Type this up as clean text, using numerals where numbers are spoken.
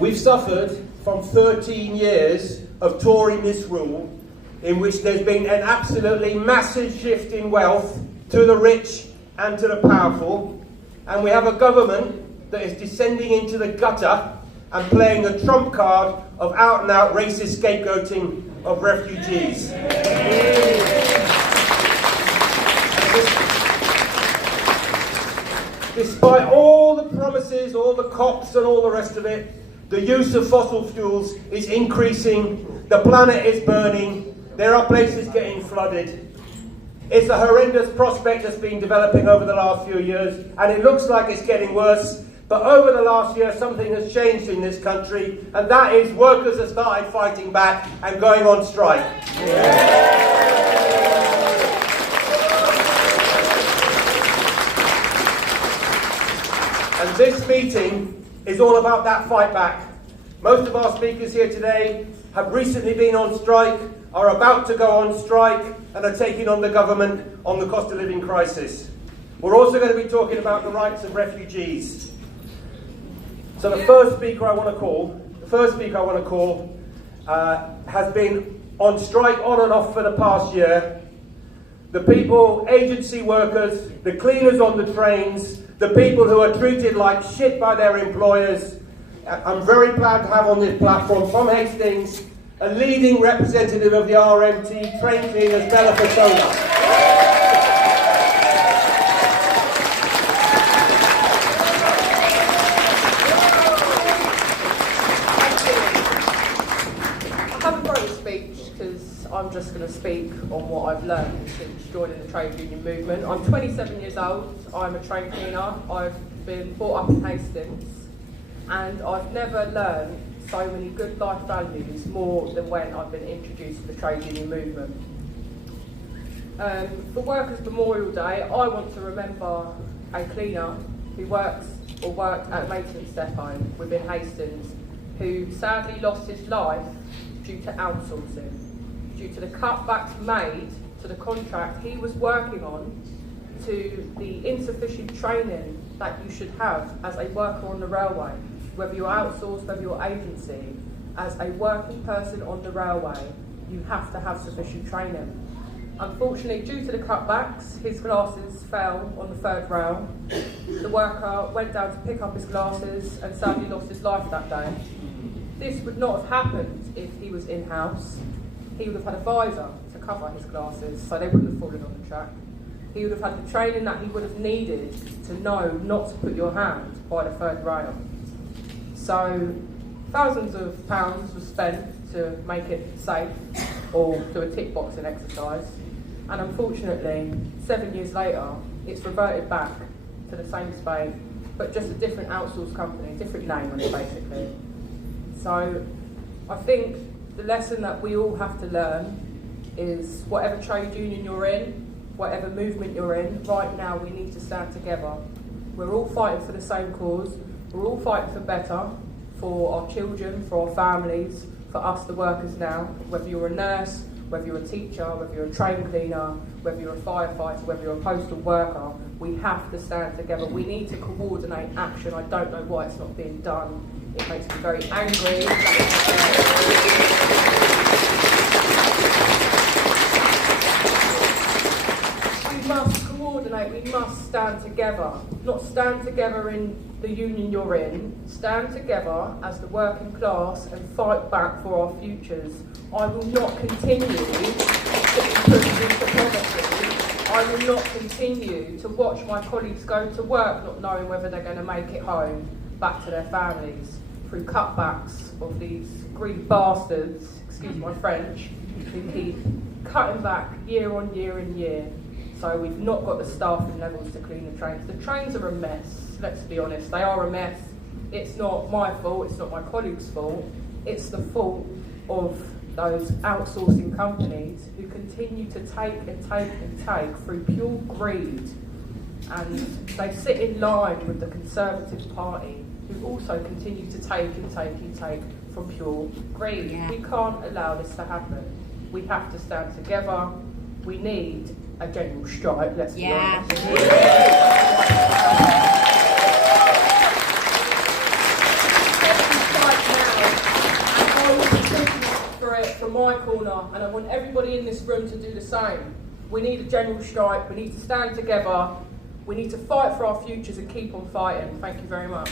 We've suffered from 13 years of Tory misrule, in which there's been an absolutely massive shift in wealth to the rich and to the powerful, and we have a government that is descending into the gutter and playing the trump card of out-and-out racist scapegoating of refugees. Despite all the promises, all the COPs and all the rest of it, the use of fossil fuels is increasing, the planet is burning, there are places getting flooded. It's a horrendous prospect that's been developing over the last few years, and it looks like it's getting worse. But over the last year, something has changed in this country, and that is workers have started fighting back and going on strike. And this meeting is all about that fight back. Most of our speakers here today have recently been on strike, are about to go on strike, and are taking on the government on the cost of living crisis. We're also going to be talking about the rights of refugees. So the first speaker I want to call has been on strike on and off for the past year. The people, agency workers, the cleaners on the trains, the people who are treated like shit by their employers. I'm very proud to have on this platform from Hastings a leading representative of the RMT, train cleaners, Bella Foshola. I'm just going to speak on what I've learned since joining the trade union movement. I'm 27 years old, I'm a train cleaner, I've been brought up in Hastings, and I've never learned so many good life values more than when I've been introduced to the trade union movement. For Workers' Memorial Day, I want to remember a cleaner who works or worked at a maintenance depot within Hastings who sadly lost his life due to outsourcing, due to the cutbacks made to the contract he was working on, to the insufficient training that you should have as a worker on the railway, whether you're outsourced, whether you're agency. As a working person on the railway, you have to have sufficient training. Unfortunately, due to the cutbacks, his glasses fell on the third rail. The worker went down to pick up his glasses and sadly lost his life that day. This would not have happened if he was in-house. He would have had a visor to cover his glasses so they wouldn't have fallen on the track. He would have had the training that he would have needed to know not to put your hand by the third rail. So thousands of pounds was spent to make it safe or do a tick boxing exercise, and unfortunately 7 years later it's reverted back to the same spade, but just a different outsourced company, different name on it basically. So I think the lesson that we all have to learn is whatever trade union you're in, whatever movement you're in, right now we need to stand together. We're all fighting for the same cause, we're all fighting for better, for our children, for our families, for us the workers now, whether you're a nurse, whether you're a teacher, whether you're a train cleaner, whether you're a firefighter, whether you're a postal worker, we have to stand together. We need to coordinate action. I don't know why it's not being done. It makes me very angry. We must coordinate, we must stand together. Not stand together in the union you're in, stand together as the working class and fight back for our futures. I will not continue to be pushed into poverty. I will not continue to watch my colleagues go to work not knowing whether they're going to make it home back to their families through cutbacks of these greedy bastards, excuse my French, who keep cutting back year on year and year. So we've not got the staffing levels to clean the trains. The trains are a mess, let's be honest, they are a mess. It's not my fault, it's not my colleagues' fault, it's the fault of those outsourcing companies who continue to take and take and take through pure greed. And they sit in line with the Conservative Party, who also continue to take and take and take from pure greed. Yeah. We can't allow this to happen. We have to stand together. We need a general strike, let's be honest. Every strike my corner, and I want everybody in this room to do the same. We need a general strike, we need to stand together, we need to fight for our futures and keep on fighting. Thank you very much.